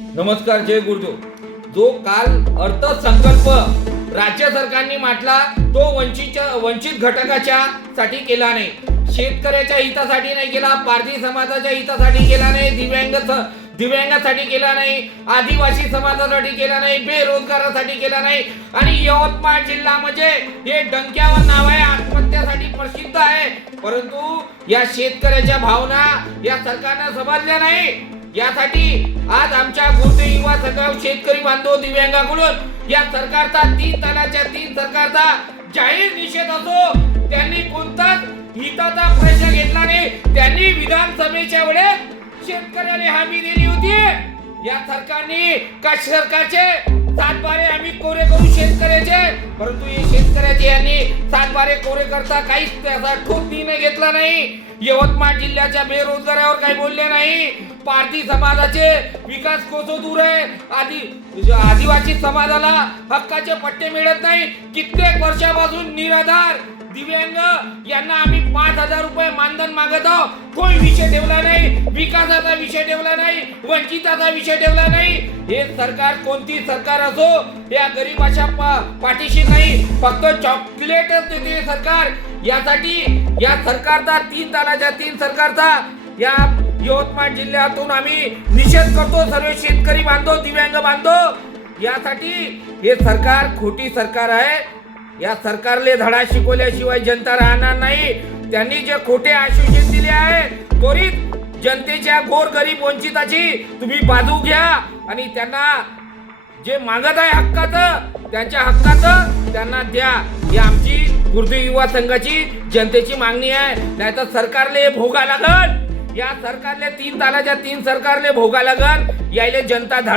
नमस्कार जय गुरुजो जो काल अर्थसंकल्प राज्य सरकारने म्हटला तो वंचितच्या वंचित घटकाच्या साठी केला नाही. शेतकऱ्याच्या हितासाठी नाही केला पारधी समाजाच्या हितासाठी केला नाही दिव्यांग दिव्यांगासाठी केला नाही आदिवासी समाजासाठी केला नाही बेरोजगारासाठी केला नाही. आणि यवतमाळ जिल्हा म्हणजे हे डंक्यावर नाव आहे आत्महत्यासाठी प्रसिद्ध आहे. परंतु या शेतकऱ्याच्या भावना या सरकारनं समजल्या नाही. यासाठी आज आमच्या गुरुदेव युवा शेतकरी बांधव दिव्यांगाकडून या सरकारचा तीन तलाच्या तीन सरकारचा जाहीर निषेध असो त्यांनी कोणताच हिताचा प्रश्न घेतला नाही. त्यांनी विधानसभेच्या वेळेस शेतकऱ्याने हमी दिली होती. या सरकारने का सरकारचे सातबारे आम्ही कोरे करू शेतकऱ्याचे? परंतु हे यांनी सातबारे कोरे करता काहीच त्याचा ठोक निर्णय घेतला नाही. यवतमाळ जिल्ह्याच्या बेरोजगारावर काही बोलले नाही. पारधी समाजाचे विकास कोसो दूर आहे आदि म्हणजे आदिवासी समाजाला हक्काचे पट्टे मिळत नाही. कित्येक वर्षापासून निराधार दिव्यांग यांना आम्ही पाच हजार रुपये मानधन मागत आहोत. कोण विषय ठेवला नाही. विकासाचा विषय ठेवला नाही. वंचिताचा विषय ठेवला नाही. हे सरकार कोणती सरकार असो या गरीबाच्या पा- पाठीशी नाही फक्त चॉकलेटच देते सरकार. यासाठी या सरकारचा तीन तालाच्या तीन सरकारचा या यवतमाळ जिल्ह्यातून आम्ही निषेध करतो सर्व शेतकरी बांधव दिव्यांग बांधव. यासाठी हे सरकार खोटी सरकार आहे. या सरकारले धडा शिकवल्याशिवाय जनता राहणार नाही. त्यांनी जे खोटे आश्वासन दिले आहे त्वरित जनतेच्या गोर गरीब वंचिताची तुम्ही बाजू घ्या. आणि त्यांना जे मागत आहे हक्काचं त्यांच्या हक्काचं त्यांना द्या. ही आमची गुरुदेव युवा संघाची जनतेची मागणी आहे. नाहीतर सरकारले भोगा लागल या सरकारले तीन तालाच्या तीन सरकारले भोगा लागल यायले जनता धडा